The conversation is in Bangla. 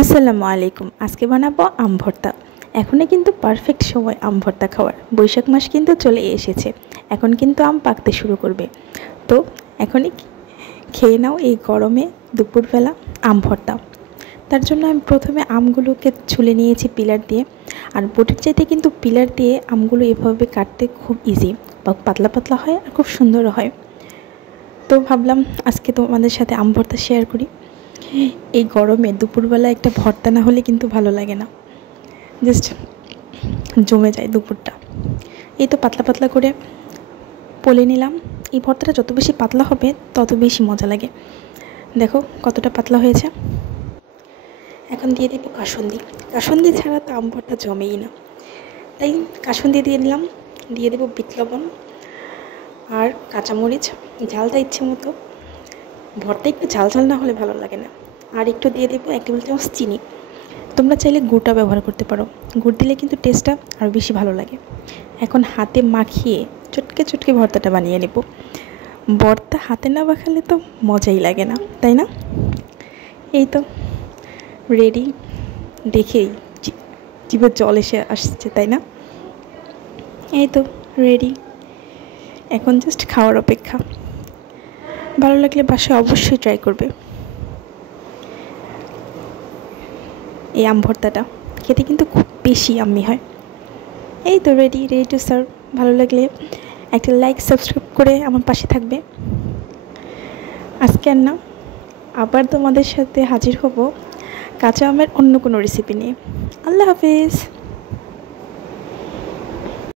আসসালামু আলাইকুম। আজকে বানাবো আম ভর্তা। এখনই কিন্তু পারফেক্ট সময় আম ভর্তা খাওয়ার। বৈশাখ মাস কিন্তু চলে এসেছে। এখন কিন্তু আম পাকতে শুরু করবে। তো এখনই খেয়ে নাও এই গরমে দুপুরবেলা আম ভর্তা। তার জন্য আমি প্রথমে আমগুলোকে ছুলে নিয়েছি পিলার দিয়ে। আর বটির চাইতে কিন্তু পিলার দিয়ে আমগুলো এভাবে কাটতে খুব ইজি, পাতলা পাতলা হয় আর খুব সুন্দরও হয়। তো ভাবলাম আজকে তোমাদের সাথে আম ভর্তা শেয়ার করি। এই গরমে দুপুরবেলা একটা ভর্তা না হলে কিন্তু ভালো লাগে না, জাস্ট জমে যায় দুপুরটা। এই তো পাতলা পাতলা করে পলে নিলাম। এই ভর্তাটা যত বেশি পাতলা হবে তত বেশি মজা লাগে। দেখো কতটা পাতলা হয়েছে। এখন দিয়ে দেবো কাসুন্দি। কাসুন্দি ছাড়া তো আম ভর্তা জমেই না, তাই কাসুন্দি দিয়ে দিলাম। দিয়ে দেবো বিট লবণ আর কাঁচামরিচ, ঝালটা ইচ্ছে মতো। ভর্তা একটু ঝাল ঝাল না হলে ভালো লাগে না। আর একটু দিয়ে দেবো 1 টেবিল চামচ চিনি। তোমরা চাইলে গুড়টা ব্যবহার করতে পারো, গুড় দিলে কিন্তু টেস্টটা আরও বেশি ভালো লাগে। এখন হাতে মাখিয়ে চটকে চটকে ভর্তাটা বানিয়ে নেব। ভর্তা হাতে না মাখালে তো মজাই লাগে না, তাই না? এই তো রেডি। দেখেই জিভে জল এসে আসছে, তাই না? এই তো রেডি। এখন জাস্ট খাওয়ার অপেক্ষা। ভালো লাগলে বাসায় অবশ্যই ট্রাই করবে। এই আম ভর্তাটা খেতে কিন্তু খুব বেশি ইয়াম্মি হয়। এই তো রেডি টু সার্ভ। ভালো লাগলে একটা লাইক সাবস্ক্রাইব করে আমার পাশে থাকবে। আজকে আর না, আবার তোমাদের সাথে হাজির হব কাঁচা আমের অন্য কোনো রেসিপি নিয়ে। আল্লাহ হাফেজ।